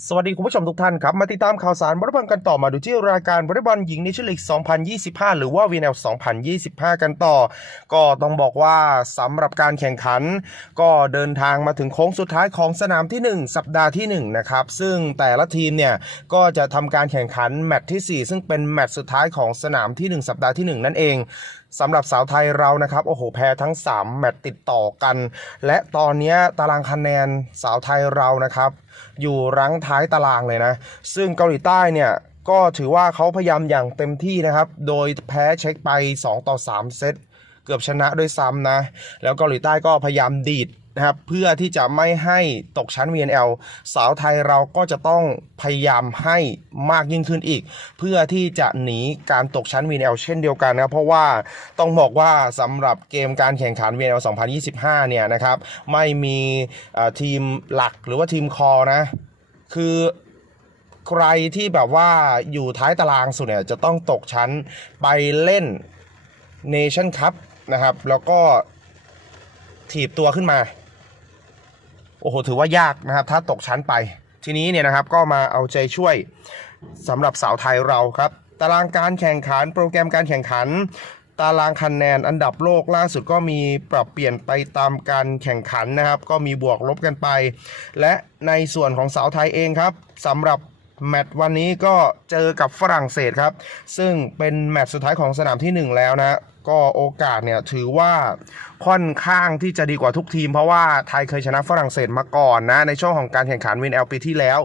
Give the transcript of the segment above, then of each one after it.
สวัสดีคุณผู้ชมทุกท่านครับ มาติดตามข่าวสารบอลบอลกันต่อมาดูที่รายการบอลบอลหญิงในชุดลีก2025 หรือว่า VNL 2025 กันต่อ ก็ต้องบอกว่าสำหรับการแข่งขัน ก็เดินทางมาถึงโค้งสุดท้ายของสนามที่ 1 สัปดาห์ที่ 1 นะครับ ซึ่งแต่ละทีมเนี่ย ก็จะทำการแข่งขันแมตช์ที่ 4 ซึ่งเป็นแมตช์สุดท้ายของสนามที่ 1 สัปดาห์ที่ 1 นั่นเอง สำหรับสาวไทยเรานะครับโอ้โหแพ้ทั้ง 3 แมตช์ติดต่อกัน และตอนนี้ตารางคะแนนสาวไทยเรานะครับ อยู่รั้งท้ายตารางเลยนะ ซึ่งเกาหลีใต้เนี่ยก็ถือว่าเขาพยายามอย่างเต็มที่นะครับ โดยแพ้เช็คไป 2 ต่อ 3 เซตเกือบชนะด้วยซ้ำนะ แล้วเกาหลีใต้ก็พยายามดีด นะครับเพื่อที่จะไม่ให้ตกชั้น VNL สาวไทยเราก็จะต้องพยายามให้มากยิ่งขึ้นอีก เพื่อที่จะหนีการตกชั้น VNL เช่นเดียวกันนะเพราะว่าต้องบอกว่าสำหรับเกมการแข่งขัน VNL 2025 เนี่ยนะครับ ไม่มีทีมหลักหรือว่าทีมคอนะ คือใครที่แบบว่าอยู่ท้ายตารางสุดเนี่ยจะต้องตกชั้นไปเล่น Nation Cup นะครับ แล้วก็ถีบตัวขึ้นมา โอ้โหถือว่ายากนะครับ ถ้าตกชั้นไป ทีนี้เนี่ยนะครับก็มาเอาใจช่วยสำหรับสาวไทยเราครับ ตารางการแข่งขัน โปรแกรมการแข่งขัน ตารางคะแนนอันดับโลกล่าสุดก็มีปรับเปลี่ยนไปตามการแข่งขันนะครับ ก็มีบวกลบกันไป และในส่วนของสาวไทยเองครับสำหรับแมตช์วันนี้ก็เจอกับฝรั่งเศสครับ ซึ่งเป็นแมตช์สุดท้ายของสนามที่ 1 แล้วนะ ก็โอกาสเนี่ยถือว่าค่อนข้างที่จะดีกว่าทุกทีม เพราะว่าไทยเคยชนะฝรั่งเศสมาก่อนนะ ในช่วงของการแข่งขันวินเอลปีที่แล้ว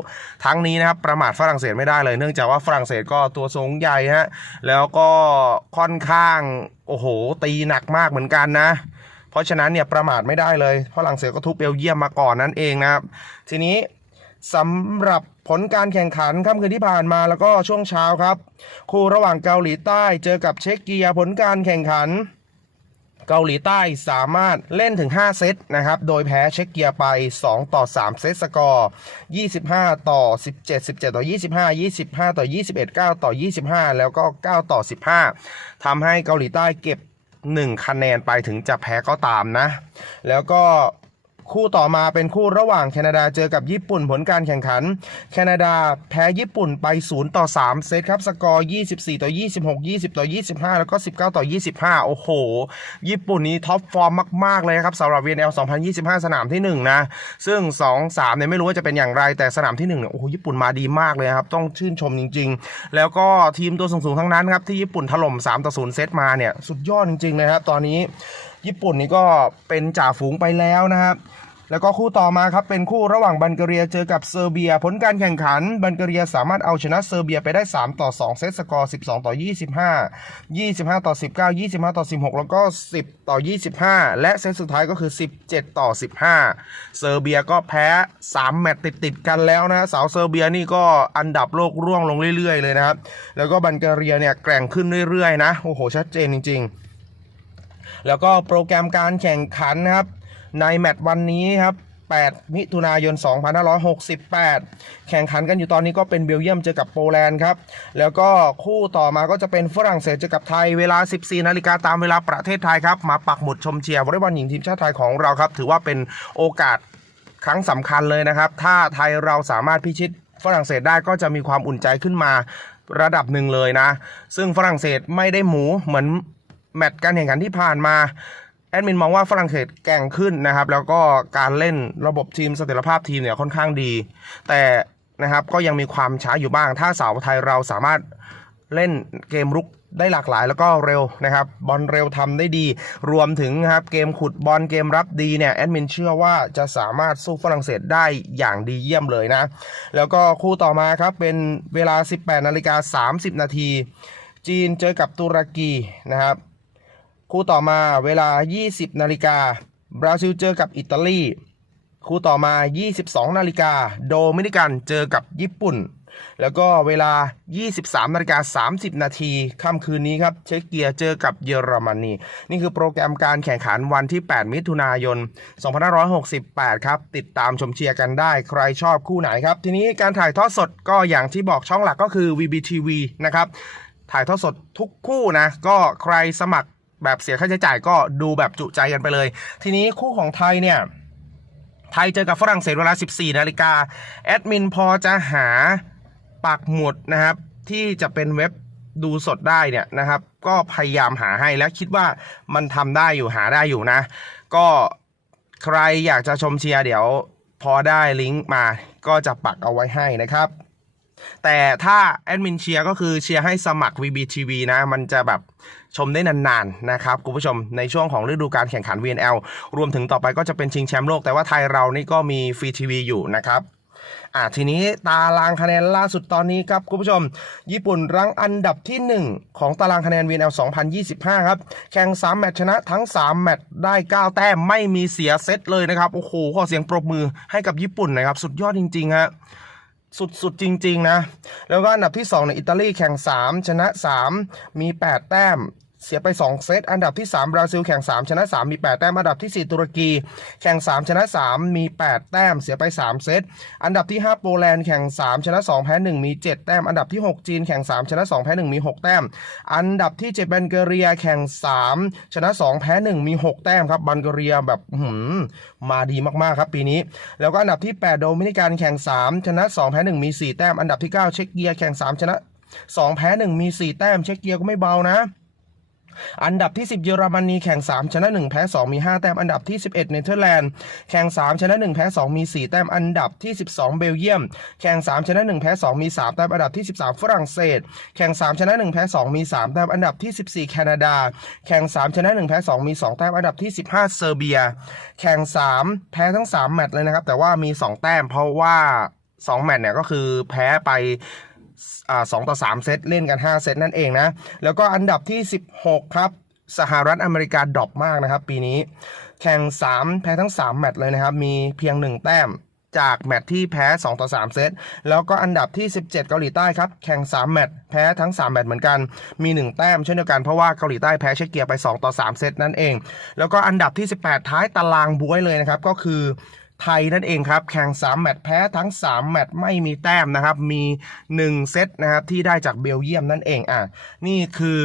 ทั้งนี้นะครับประมาทฝรั่งเศสไม่ได้เลย เนื่องจากว่าฝรั่งเศสก็ตัวสูงใหญ่ฮะแล้วก็ค่อนข้างโอ้โหตีหนักมากเหมือนกันนะ เพราะฉะนั้นเนี่ยประมาทไม่ได้เลยฝรั่งเศสก็ทุบเบลเยียมมาก่อนนั่นเองนะครับทีนี้ สำหรับผลการแข่งขันค่ำคืนที่ผ่านมาแล้วก็ช่วงเช้าครับ คู่ระหว่างเกาหลีใต้เจอกับเช็กเกียผลการแข่งขัน เกาหลีใต้สามารถเล่นถึง 5 เซตนะครับ โดยแพ้เช็กเกียไป 2 ต่อ 3 เซตสกอร์ 25 ต่อ 17 17 ต่อ 25 25 ต่อ 21 9 ต่อ 25 แล้วก็ 9 ต่อ 15ทำให้เกาหลีใต้เก็บ 1 คะแนนไปถึงจะแพ้ก็ตามนะ แล้วก็ คู่ต่อมาเป็นคู่ระหว่างแคนาดาเจอกับญี่ปุ่นผลการแข่งขัน แคนาดาแพ้ญี่ปุ่นไป 0 ต่อ 3 เซตครับ สกอร์ 24 ต่อ 26 20 ต่อ 25 แล้วก็ 19 ต่อ 25 โอ้โห ญี่ปุ่นนี้ท็อปฟอร์มมาก ๆ เลยครับสำหรับ VNL 2025 สนามที่ 1 นะ ซึ่ง 2 3เนี่ยไม่รู้ว่าจะเป็นอย่างไรแต่สนามที่1เนี่ยโอ้โหญี่ปุ่นมาดีมากเลยครับ ต้องชื่นชมจริง ๆ แล้วก็ทีมตัวสูงๆทั้งนั้นครับที่ญี่ปุ่นถล่ม3ต่อ0เซตมาเนี่ยสุดยอดจริงๆเลยครับตอนนี้ ญี่ปุ่นนี่ก็เป็นจ่าฝูงไปแล้วนะครับ แล้วก็คู่ต่อมาครับเป็นคู่ระหว่างบัลแกเรียเจอกับเซอร์เบีย ผลการแข่งขันบัลแกเรียสามารถเอาชนะเซอร์เบียไปได้ 3 ต่อ 2 เซตสกอร์ 12 ต่อ 25 25 ต่อ 19 25 ต่อ 16 แล้วก็ 10 ต่อ 25 และเซตสุดท้ายก็คือ 17 ต่อ 15 เซอร์เบียก็แพ้ 3 แมตช์ติดๆกันแล้วนะสาวเซอร์เบียนี่ก็อันดับโลกร่วงลงเรื่อยๆ เลยนะครับแล้วก็บัลแกเรียเนี่ยแกร่งขึ้นเรื่อยๆนะโอ้โหชัดเจนจริง ๆ แล้วก็โปรแกรมการแข่งขันนะครับ ในแมตช์วันนี้ครับ 8 มิถุนายน 2568 แข่งขันกันอยู่ตอนนี้ก็เป็นเบลเยียมเจอกับโปแลนด์ครับ แล้วก็คู่ต่อมาก็จะเป็นฝรั่งเศสเจอกับไทยเวลา 14 นาฬิกาตามเวลาประเทศไทยครับ มาปักหมุดชมเชียร์วอลเลย์บอลหญิงทีมชาติไทยของเราครับ ถือว่าเป็นโอกาสครั้งสำคัญเลยนะครับ ถ้าไทยเราสามารถพิชิตฝรั่งเศสได้ก็จะมีความอุ่นใจขึ้นมาระดับหนึ่งเลยนะ ซึ่งฝรั่งเศสไม่ได้หมูเหมือน แมตช์การแข่งขันที่ผ่านมาแอดมินมองว่าฝรั่งเศสแกร่งขึ้นนะครับ แล้วก็การเล่นระบบทีมเสถียรภาพทีมเนี่ยค่อนข้างดี แต่นะครับก็ยังมีความช้าอยู่บ้าง ถ้าสาวไทยเราสามารถเล่นเกมรุกได้หลากหลายแล้วก็เร็วนะครับ บอลเร็วทำได้ดี รวมถึงครับเกมขุดบอลเกมรับดีเนี่ยแอดมินเชื่อว่าจะสามารถสู้ฝรั่งเศสได้อย่างดีเยี่ยมเลยนะ แล้วก็คู่ต่อมาครับเป็นเวลา 18นาฬิกา30 นาที จีนเจอกับตุรกีนะครับ คู่ต่อมาเวลา 20 นาฬิกาบราซิลเจอกับอิตาลี คู่ต่อมา 22 นาฬิกาโดมินิกันเจอกับญี่ปุ่น แล้วก็เวลา 23 นาฬิกา 30 นาทีค่ำคืนนี้ครับ เช็กเกียเจอกับเยอรมนี นี่คือโปรแกรมการแข่งขันวันที่ 8 มิถุนายน 2568 ครับ ติดตามชมเชียร์กันได้ ใครชอบคู่ไหนครับ ทีนี้การถ่ายทอดสดก็อย่างที่บอกช่องหลักก็คือ VBTV นะครับ ถ่ายทอดสดทุกคู่นะ ก็ใครสมัคร แบบเสียค่าใช้จ่ายก็ดูแบบจุใจกันไปเลย ทีนี้คู่ของไทยเนี่ยไทยเจอกับฝรั่งเศสเวลา 14 นาฬิกาแอดมินพอจะหาปักหมุดนะครับ ที่จะเป็นเว็บดูสดได้เนี่ยนะครับ ก็พยายามหาให้และคิดว่ามันทำได้อยู่หาได้อยู่นะ ก็ใครอยากจะชมเชียร์เดี๋ยวพอได้ลิงก์มาก็จะปักเอาไว้ให้นะครับ แต่ถ้าแอดมินเชียร์ก็คือเชียร์ให้สมัคร VBTV นะ มันจะแบบ ชมได้นานๆนะครับคุณผู้ชมในช่วงของฤดูการแข่งขัน VNL รวมถึงต่อไปก็จะเป็นชิงแชมป์โลก แต่ว่าไทยเรานี่ก็มีฟรีทีวีอยู่นะครับอะทีนี้ตารางคะแนนล่าสุดตอนนี้ครับคุณผู้ชม ญี่ปุ่นรั้งอันดับทีหนึ่1 ของตารางคะแนน VNL 2025 ครับแข่ง 3 แมตช์ชนะทั้ง 3 แมตช์ได้ 9 แต้มไม่มีเสียเซตเลยนะครับ โอ้โห ขอเสียงปรบมือให้กับญี่ปุ่นนะครับ สุดยอดจริงๆฮะสุดๆจริง ๆ นะ แล้วก็อันดับที่2ในอิตาลีแข่ง 3 ชนะ 3 มี 8 แต้ม เสียไป 2 เซต อันดับที่ 3 บราซิล แข่ง 3 ชนะ 3 มี 8 แต้ม อันดับที่ 4 ตุรกี แข่ง 3 ชนะ 3 มี 8 แต้ม เสียไป 3 เซต อันดับที่ 5 โปแลนด์ แข่ง 3 ชนะ 2 แพ้ 1 มี 7 แต้ม อันดับที่ 6 จีน แข่ง 3 ชนะ 2 แพ้ 1 มี 6 แต้ม อันดับที่ 7 บัลแกเรีย แข่ง 3 ชนะ 2 แพ้ 1 มี 6 แต้มครับ บัลแกเรียแบบหือมาดีมากๆครับปีนี้ แล้วก็อันดับที่ 8 โดมินิกัน แข่ง 3 ชนะ 2 แพ้ 1 มี 4 แต้ม อันดับที่ 9 เช็กเกีย แข่ง 3 ชนะ 2 แพ้ 1 มี 4 แต้ม เช็กเกียก็ไม่เบานะ อันดับที่ 10 เยอรมนีแข่ง 3 ชนะ 1 แพ้ 2 มี 5 แต้ม อันดับที่ 11 เนเธอร์แลนด์แข่ง 3 ชนะ 1 แพ้ 2 มี 4 แต้ม อันดับที่ 12 เบลเยียม แข่ง 3 ชนะ 1 แพ้ 2 มี 3 แต้ม อันดับที่ 13 ฝรั่งเศส แข่ง 3 ชนะ 1 แพ้ 2 มี 3 แต้ม อันดับที่ 14 แคนาดา แข่ง 3 ชนะ 1 แพ้ 2 มี 2 แต้ม อันดับที่ 15 เซอร์เบีย แข่ง 3 แพ้ทั้ง 3 แมตช์เลยนะครับ แต่ว่ามี 2 แต้ม เพราะว่า 2 แมตช์เนี่ยก็คือแพ้ไป สองต่อ3เซตเล่นกัน 5 เซตนั่นเองนะ แล้วก็อันดับที่ 16 ครับ สหรัฐอเมริกาดรอปมากนะครับ ปีนี้ แข่ง 3 แพ้ทั้ง 3 แมตช์เลยนะครับ มีเพียง 1 แต้มจากแมตช์ที่แพ้ 2 ต่อ 3 เซต แล้วก็อันดับที่ 17 เกาหลีใต้ครับ แข่ง 3 แมตช์แพ้ทั้ง 3 แมตช์เหมือนกัน มี 1 แต้มเช่นเดียวกัน เพราะว่าเกาหลีใต้แพ้เชกเกียไป 2 ต่อ 3 เซตนั่นเอง แล้วก็อันดับที่ 18 ท้ายตารางบวยเลยนะครับ ก็คือ ไทยนั่นเองครับ แข่ง 3 แมตช์แพ้ทั้ง 3 แมตช์ไม่มีแต้มนะครับ มี 1 เซตนะครับที่ได้จากเบลเยียมนั่นเองอะนี่คือ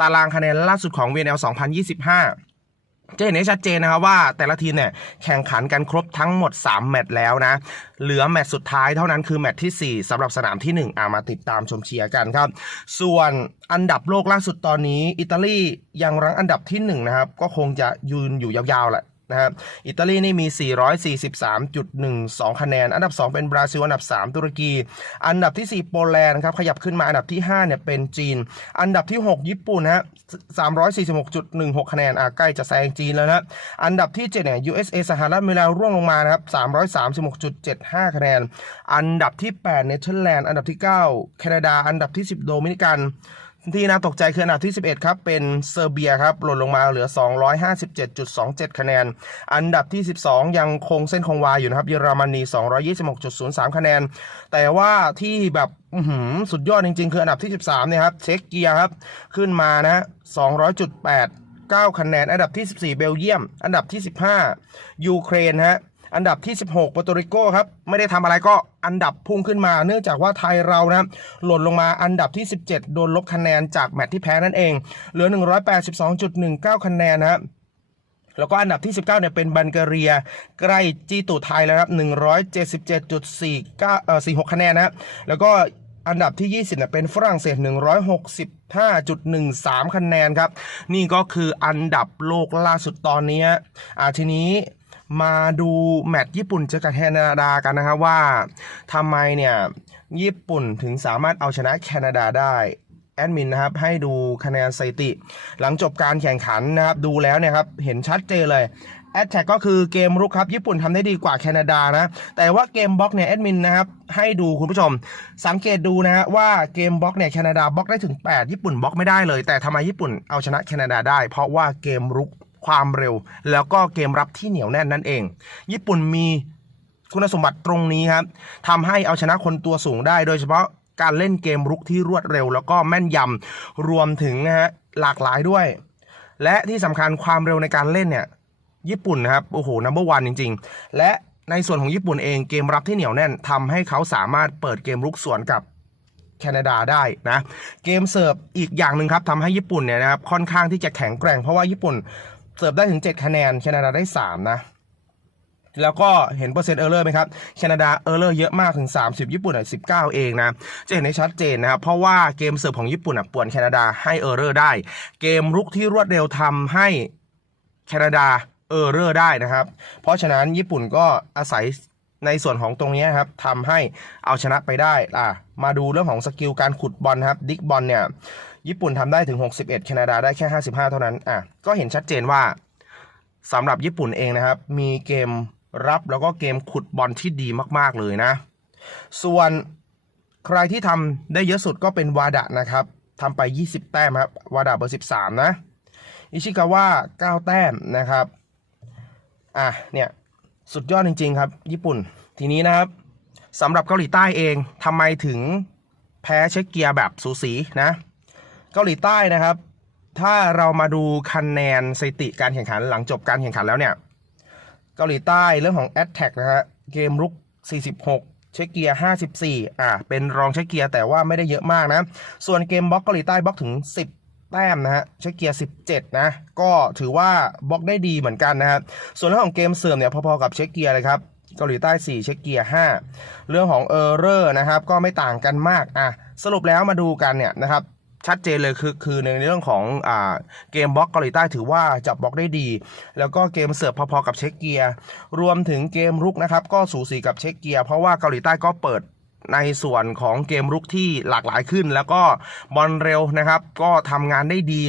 ตารางคะแนนล่าสุดของ VNL 2025จะเห็นได้ชัดเจนนะครับว่าแต่ละทีมเนี่ยแข่งขันกันครบทั้งหมด 3 แมตช์แล้วนะ เหลือแมตช์สุดท้ายเท่านั้นคือแมตช์ที่ 4สำหรับสนามที่ 1อ่ามาติดตามชมเชียร์กันครับ ส่วนอันดับโลกล่าสุดตอนนี้ อิตาลียังรั้งอันดับที่ 1 นะครับ ก็คงจะยืนอยู่ยาวๆแหละ นะครับอิตาลีนี่มี 443.12 คะแนน อันดับ 2 เป็นบราซิล อันดับ 3 ตุรกี อันดับที่ 4 โปแลนด์ครับขยับขึ้นมาอันดับที่ 5 เนี่ยเป็นจีน อันดับที่ 6 ญี่ปุ่นฮะ346.16 คะแนนอะใกล้จะแซงจีนแล้วนะ อันดับที่ 7 เนี่ย USA สหรัฐอเมริการ่วงลงมานะครับ336.75 คะแนน อันดับที่ 8 เนเธอร์แลนด์ อันดับที่ 9 แคนาดา อันดับที่ 10 โดมินิกัน ที่น่าตกใจคืออันดับที่ 11 ครับ เป็นเซอร์เบียครับ หล่นลงมาเหลือ 257.27 คะแนน อันดับที่ 12 ยังคงเส้นคงวาอยู่นะครับ เยอรมนี 226.03 คะแนน แต่ว่าที่แบบสุดยอดจริง ๆ คืออันดับที่ 13 เนี่ยครับ เช็กเกียครับ ขึ้นมานะ 200.8 9 คะแนน อันดับที่ 14 เบลเยียม อันดับที่ 15 ยูเครนฮะ อันดับที่ 16ปอร์โตริโกครับไม่ได้ทำอะไรก็อันดับพุ่งขึ้นมา เนื่องจากว่าไทยเรานะครับหล่นลงมาอันดับที่ 17 โดนลบคะแนนจากแมตช์ที่แพ้นั่นเอง เหลือ 182.19 คะแนนนะครับแล้วก็อันดับที่ 19เนี่ยเป็นบัลแกเรีย ใกล้จีตูไทยแล้วครับ177.49เอ่อ46 คะแนนนะครับแล้วก็อันดับที่ 20เนี่ยเป็นฝรั่งเศส 165.13 คะแนนครับ นี่ก็คืออันดับโลกล่าสุดตอนนี้อ่าทีนี้ มาดูแมตช์ญี่ปุ่นเจอกับแคนาดากันนะครับว่าทำไมเนี่ยญี่ปุ่นถึงสามารถเอาชนะแคนาดาได้แอดมินนะครับให้ดูคะแนนสถิติ หลังจบการแข่งขันนะครับดูแล้วเนี่ยครับเห็นชัดเจนเลยแอดแท็กก็คือเกมรุกครับ ญี่ปุ่นทำได้ดีกว่าแคนาดานะ แต่ว่าเกมบล็อกเนี่ยแอดมินนะครับให้ดูคุณผู้ชม สังเกตดูนะฮะว่าเกมบล็อกเนี่ยแคนาดาบล็อกได้ถึง 8 ญี่ปุ่นบล็อกไม่ได้เลย แต่ทำไมญี่ปุ่นเอาชนะแคนาดาได้ เพราะว่าเกมรุก ความเร็ว แล้วก็เกมรับที่เหนียวแน่นนั่นเอง ญี่ปุ่นมีคุณสมบัติตรงนี้ครับทำให้เอาชนะคนตัวสูงได้โดยเฉพาะการเล่นเกมรุกที่รวดเร็ว แล้วก็แม่นยำรวมถึงนะฮะหลากหลายด้วย และที่สำคัญความเร็วในการเล่นเนี่ยญี่ปุ่นนะครับโอ้โหนัมเบอร์วันจริง ๆ และในส่วนของญี่ปุ่นเองเกมรับที่เหนียวแน่นทำให้เขาสามารถเปิดเกมรุกสวนกับแคนาดาได้นะ เกมเสิร์ฟอีกอย่างหนึ่งครับทำให้ญี่ปุ่นเนี่ยนะครับค่อนข้างที่จะแข็งแกร่งเพราะว่าญี่ปุ่น เสิร์ฟได้ถึง 7 คะแนน แคนาดาได้ 3 นะ แล้วก็เห็นเปอร์เซ็นต์เออร์เลอร์ไหมครับ แคนาดาเออร์เลอร์เยอะมากถึง 30 ญี่ปุ่นอะ19เองนะ จะเห็นได้ชัดเจนนะครับ เพราะว่าเกมเสิร์ฟของญี่ปุ่นอะป่วนแคนาดาให้เออร์เลอร์ได้ เกมรุกที่รวดเร็วทำให้แคนาดาเออร์เลอร์ได้นะครับ เพราะฉะนั้นญี่ปุ่นก็อาศัยในส่วนของตรงนี้ครับทำให้เอาชนะไปได้อะมาดูเรื่องของสกิลการขุดบอลครับดิกบอลเนี่ย ญี่ปุ่นทำได้ถึง 61 แคนาดาได้แค่ 55 เท่านั้น อะ ก็เห็นชัดเจนว่าสำหรับญี่ปุ่นเองนะครับ มีเกมรับแล้วก็เกมขุดบอลที่ดีมาก ๆ เลยนะ ส่วนใครที่ทำได้เยอะสุดก็เป็นวาดะนะครับทำไป 20 แต้มครับ วาดะเบอร์ 13 นะ อิชิกาวะ9 แต้มนะครับ อะ เนี่ย สุดยอดจริง ๆ ครับ ญี่ปุ่น ทีนี้นะครับสำหรับเกาหลีใต้เองทำไมถึงแพ้เช็กเกียร์แบบสูสีนะ เกาหลีใต้นะครับ ถ้าเรามาดูคะแนนสถิติการแข่งขันหลังจบการแข่งขันแล้วเนี่ย เกาหลีใต้เรื่องของ a t t a c k นะฮะเกมรุก 46 เช็กเกียร์ 54 อะเป็นรองเช็กเกียร์แต่ว่าไม่ได้เยอะมากนะ ส่วนเกมบล็อกเกาหลีใต้บล็อกถึง 10แต้มนะฮะเช็กเกียร์ 17 นะ ก็ถือว่าบล็อกได้ดีเหมือนกันนะครับส่วนเรื่องของเกมเสื่อมเนี่ยพอๆกับเช็กเกียร์เลยครับเกาหลีใต้ 4 เช็กเกียร์ 5 เรื่องของเออร์เรอร์นะครับก็ไม่ต่างกันมากอะสรุปแล้วมาดูกันเนี่ยนะครับ ชัดเจนเลยคือคือในเรื่องของอ่าเกมบล็อกเกาหลีใต้ถือว่าจับบล็อกได้ดี แล้วก็เกมเสิร์ฟพอๆกับเช็กเกียร์รวมถึงเกมรุกนะครับก็สูสีกับเช็กเกียร์เพราะว่าเกาหลีใต้ก็เปิดในส่วนของเกมรุกที่หลากหลายขึ้น แล้วก็บอลเร็วนะครับ ก็ทำงานได้ดี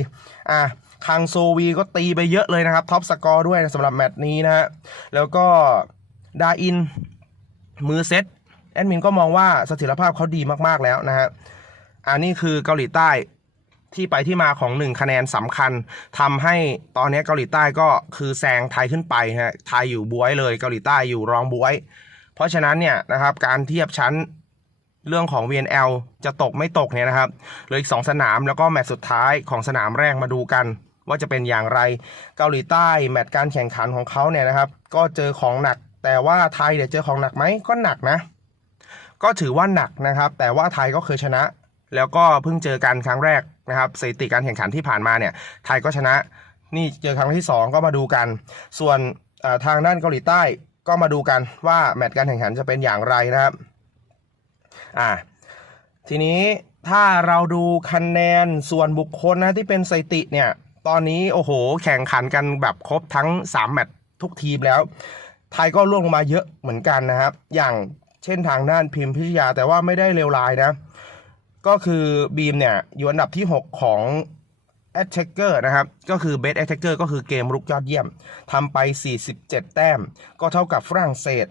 อะคังโซวีก็ตีไปเยอะเลยนะครับท็อปสกอร์ด้วยสำหรับแมตช์นี้นะฮะแล้วก็ดาอินมือเซตแอดมินก็มองว่าเสถียรภาพเขาดีมากๆแล้วนะฮะ อันนี้คือเกาหลีใต้ที่ไปที่มาของหนึ่งคะแนนสำคัญทำให้ตอนนี้เกาหลีใต้ก็คือแซงไทยขึ้นไปฮะไทยอยู่บวยเลยเกาหลีใต้อยู่รองบวย เพราะฉะนั้นเนี่ยนะครับการเทียบชั้นเรื่องของ VNL จะตกไม่ตกเนี่ยนะครับเหลืออีก 2 สนามแล้วก็แมตช์สุดท้ายของสนามแรกมาดูกัน ว่าจะเป็นอย่างไรเกาหลีใต้แมตช์การแข่งขันของเขาเนี่ยนะครับ ก็เจอของหนัก แต่ว่าไทยเนี่ยเจอของหนักไหมก็หนักนะ ก็ถือว่าหนักนะครับ แต่ว่าไทยก็เคยชนะ แล้วก็เพิ่งเจอกันครั้งแรกนะครับสถิติการแข่งขันที่ผ่านมาเนี่ยไทยก็ชนะ นี่เจอครั้งที่ 2 ก็มาดูกัน ส่วนทางด้านเกาหลีใต้ก็มาดูกันว่าแมตช์การแข่งขันจะเป็นอย่างไรนะครับอ่าทีนี้ถ้าเราดูคะแนนส่วนบุคคลนะที่เป็นสถิติเนี่ยตอนนี้โอ้โห แข่งขันกันแบบครบทั้ง 3 แมตช์ทุกทีมแล้ว ไทยก็ล่วงลงมาเยอะเหมือนกันนะครับ อย่างเช่นทางด้านพิมพิชยาแต่ว่าไม่ได้เลวร้ายนะ ก็คือบีมเนี่ยอยู่อันดับที่ 6 ของ a t t a c k e r นะครับ ก็คือ Best Attacker ก็คือเกมรุกยอดเยี่ยมทำไป 47 แต้ม ก็เท่ากับฝรั่งเศส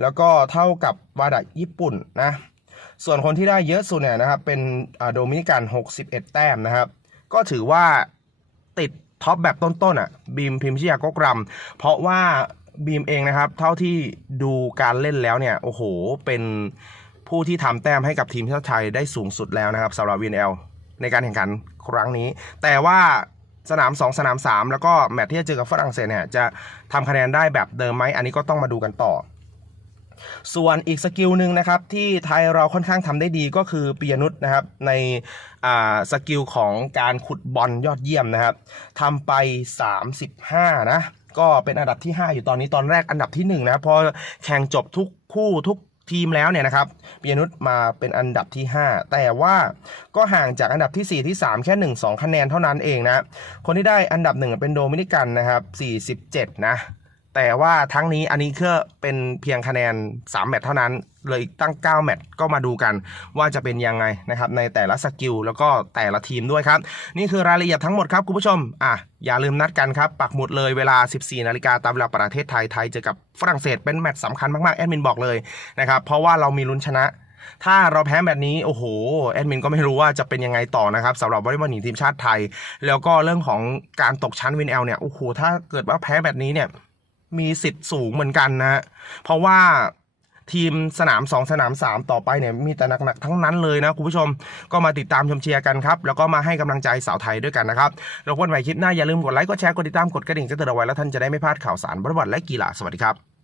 แล้วก็เท่ากับวาดะญี่ปุ่นนะ ส่วนคนที่ได้เยอะสุดเนี่ยนะครับ เป็นโดมินิกัน 61 แต้มนะครับ ก็ถือว่าติดท็อปแบบต้นๆอะบีมพิมพ์ชิยากกรำเพราะว่าบีมเองนะครับ เท่าที่ดูการเล่นแล้วเนี่ย โอ้โห เป็น ผู้ที่ทำแต้มให้กับทีมชาติไทยได้สูงสุดแล้วนะครับสำหรับ VNL ในการแข่งขันครั้งนี้ แต่ว่าสนาม 2 สนาม 3 แล้วก็แมตช์ที่จะเจอกับฝรั่งเศสเนี่ยจะทำคะแนนได้แบบเดิมไหมอันนี้ก็ต้องมาดูกันต่อ ส่วนอีกสกิลหนึ่งนะครับ ที่ไทยเราค่อนข้างทำได้ดีก็คือปียนุษนะครับ ในสกิลของการขุดบอลยอดเยี่ยมนะครับทำไป 35 นะ ก็เป็นอันดับที่ 5 อยู่ตอนนี้ตอนแรกอันดับที่ 1 นะพอแข่งจบทุกคู่ทุก ทีมแล้วเนี่ยนะครับปียนุษมาเป็นอันดับที่ 5 แต่ว่าก็ห่างจากอันดับที่ 4 ที่ 3 แค่ 1 2 คะแนนเท่านั้นเองนะ คนที่ได้อันดับหนึ่งเป็นโดมินิกันนะครับ 47 นะ แต่ว่าทั้งนี้อันนี้ก็เป็นเพียงคะแนน 3 แมตช์เท่านั้นเลยตั้ง 9 แมตช์ก็มาดูกันว่าจะเป็นยังไงนะครับในแต่ละสกิลแล้วก็แต่ละทีมด้วยครับ นี่คือรายละเอียดทั้งหมดครับคุณผู้ชมอะอย่าลืมนัดกันครับ ปักหมุดเลยเวลา 14 นาฬิกาตามเวลาประเทศไทยไทยเจอกับฝรั่งเศสเป็นแมตช์สำคัญมากๆแอดมินบอกเลยนะครับเพราะว่าเรามีลุ้นชนะถ้าเราแพ้แบบนี้ โอ้โห แอดมินก็ไม่รู้ว่าจะเป็นยังไงต่อนะครับสำหรับวอลเลย์บอลหญิงทีมชาติไทย แล้วก็เรื่องของการตกชั้นวินเอลเนี่ย โอ้โห ถ้าเกิดว่าแพ้แบบนี้เนี่ย มีสิทธิ์สูงเหมือนกันนะ เพราะว่าทีมสนาม 2 สนาม 3 ต่อไปเนี่ยมีแต่หนักๆทั้งนั้นเลยนะคุณผู้ชมก็มาติดตามชมเชียร์กันครับ แล้วก็มาให้กำลังใจสาวไทยด้วยกันนะครับเราพบกันใหม่คลิปหน้าอย่าลืมกดไลค์กดแชร์กดติดตามกดกระดิ่งจะเตือนเอาไว้แล้วท่านจะได้ไม่พลาดข่าวสารบอลและกีฬาสวัสดีครับ